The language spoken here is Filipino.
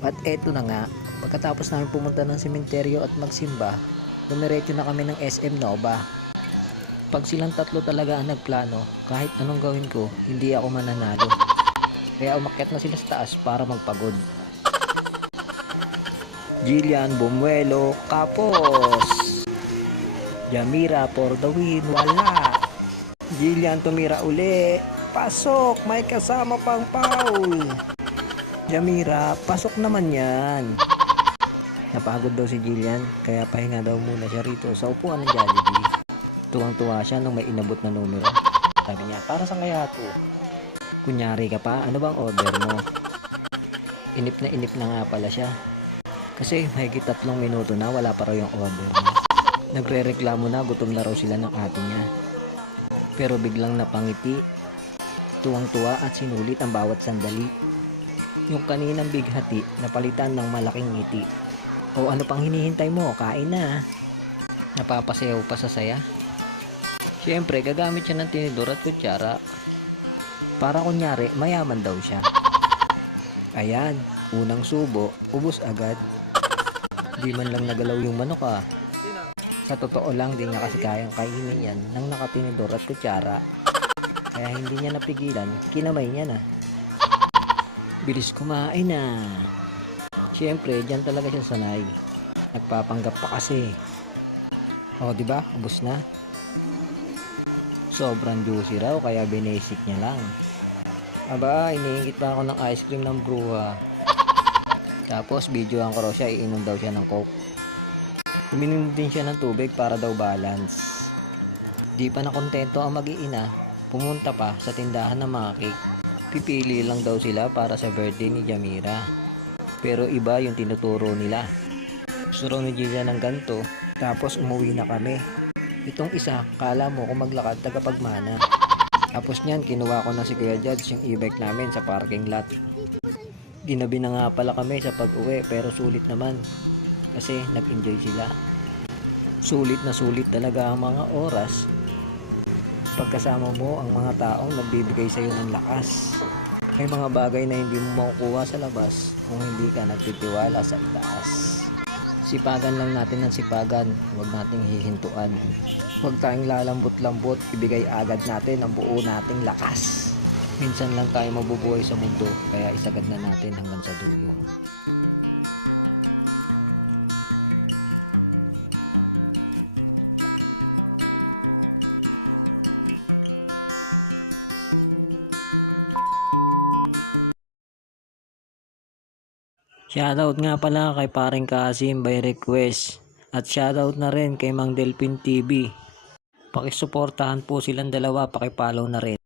At eto na nga, pagkatapos namin pumunta ng sementeryo at magsimba, dumiretso na kami ng SM Nova. Pag silang tatlo talaga ang nagplano, kahit anong gawin ko, hindi ako mananalo. Kaya umakyat na sila sa taas para magpagod. Jillian Bumuelo Capos. Jamira for the win, wala. Jillian tumira uli. Pasok, may kasama pang foul. Jamira, pasok naman yan. Napagod daw si Jillian, kaya pahinga daw muna siya rito sa upuan ng Jollibee. Tuwang-tuwa siya nung may inabot na numero. Sabi niya, para sa kaya to? Kunyari ka pa, ano bang order mo? Inip na nga pala siya. Kasi mahigit 3 minuto na wala pa raw yung order niya. Nagre-reklamo na, gutom na raw sila ng ate niya. Pero biglang napangiti. Tuwang-tuwa at sinulit ang bawat sandali. Yung kaninang bighati, napalitan ng malaking ngiti. O ano pang hinihintay mo? Kain na. Napapasayaw pa sa saya. Siyempre, gagamit siya ng tinidor at kutsara. Para kunyari, mayaman daw siya. Ayan, unang subo, ubos agad. Di man lang nagalaw yung manok ah. Sa totoo lang, di niya kasi kayang kainin yan nang nakatinidor at kutsara. Kaya hindi niya napigilan, kinamay niya na. Bilis kumain na. Siyempre, dyan talaga siya sanay. Nagpapanggap pa kasi. O, diba? Ubos na. Sobrang juicy raw, kaya binasic niya lang. Aba, iniingit pa ako ng ice cream ng bruha. Tapos, videoan ko raw siya, iinom daw siya ng coke. Uminom din siya ng tubig para daw balance. Di pa nakontento ang mag-iina, pumunta pa sa tindahan ng mga cake. Pipili lang daw sila para sa birthday ni Jamira. Pero iba yung tinuturo nila. Gusto raw ni Gilla ng ganito, tapos umuwi na kami. Itong isa, kala mo kung maglakad tagapagmana. Tapos niyan, kinuha ko na si Kuya Judge yung e-bike namin sa parking lot. Ginabi na nga pala kami sa pag-uwi, pero sulit naman. Kasi nag-enjoy sila. Sulit na sulit talaga ang mga oras pagkasama mo ang mga taong nagbibigay sa iyo ng lakas. May mga bagay na hindi mo makukuha sa labas kung hindi ka nagtitiwala sa itaas. Sipagan lang natin ng sipagan, huwag nating hihintuan. Huwag tayong lalambot-lambot, ibigay agad natin ang buo nating lakas. Minsan lang tayo mabubuhay sa mundo, kaya isagad na natin hanggang sa dulo. Shoutout nga pala kay paring Kasim by request. At shoutout na rin kay Mang Delphin TV. Pakisuportahan po silang dalawa, pakipollow na rin.